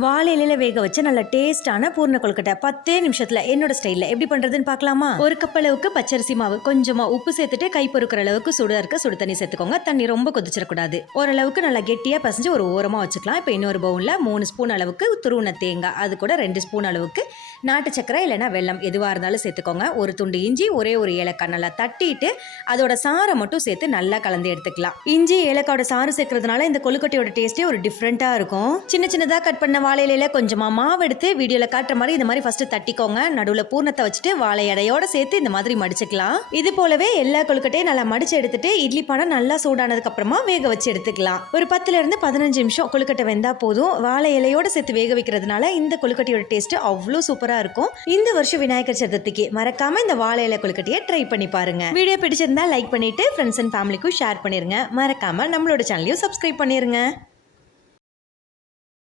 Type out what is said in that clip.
வாழை இலையில வேக வச்ச நல்ல டேஸ்டான பூர்ண கொழுக்கட்டை 10 நிமிஷத்துல என்னோட ஸ்டைல்ல எப்படி பண்றதுன்னு பார்க்கலாமா? ஒரு கப் அளவுக்கு பச்சரிசி மாவு, கொஞ்சமா உப்பு சேர்த்துட்டு கை பொறுக்கிற அளவுக்கு சுடு தண்ணி சேர்த்துக்கோங்க. தண்ணி ரொம்ப கொதிச்சிடக்கூடாது. ஓரளவுக்கு நல்லா கெட்டியா பசஞ்சு ஒரு ஓரமா வச்சுக்கலாம். இப்போ இன்னொரு பவுல்ல 3 ஸ்பூன் அளவுக்கு துருவன தேங்காய், அது கூட 2 ஸ்பூன் அளவுக்கு நாட்டு சக்கரை இல்லைன்னா வெல்லம் எதுவாக இருந்தாலும் சேர்த்துக்கோங்க. ஒரு துண்டு இஞ்சி, ஒரே ஒரு ஏலக்காய் நல்லா தட்டிட்டு அதோட சாரை மட்டும் சேர்த்து நல்லா கலந்து எடுத்துக்கலாம். இஞ்சி ஏலக்காயோட சாறு சேர்க்கறதுனால இந்த கொழுக்கட்டையோட டேஸ்டே ஒரு டிஃப்ரெண்டா இருக்கும். சின்ன சின்னதா கட் பண்ண வாழை இலையில கொஞ்சமா மாவு எடுத்து வீடியோல காட்டுற மாதிரி இந்த மாதிரி ஃபர்ஸ்ட் தட்டிக்கோங்க. நடுவுல பூர்ணத்தை வச்சுட்டு வாழை எடையோட சேர்த்து இந்த மாதிரி மடிச்சுக்கலாம். இது போலவே எல்லா கொழுக்கட்டையும் நல்லா மடிச்சு எடுத்துட்டு இட்லி பானை நல்லா சூடானதுக்கு அப்புறமா வேக வச்சு எடுத்துக்கலாம். ஒரு 10 இருந்து 15 நிமிஷம் கொழுக்கட்டை வெந்தா போதும். வாழை இலையோட சேர்த்து வேக வைக்கிறதுனால இந்த கொழுக்கட்டையோட டேஸ்ட் அவ்வளோ சூப்பரா இருக்கும். இந்த வருஷம் விநாயகர் சதுர்த்திக்கு மறக்காம இந்த வாழை இலை கொழுக்கட்டையை ட்ரை பண்ணி பாருங்க. வீடியோ பிடிச்சிருந்தா லைக் பண்ணிட்டு ஃப்ரெண்ட்ஸ் அண்ட் ஃபேமிலிக்கும் ஷேர் பண்ணிருங்க. மறக்காம நம்மளோட சேனலையும் சப்ஸ்கிரைப் பண்ணிருங்க.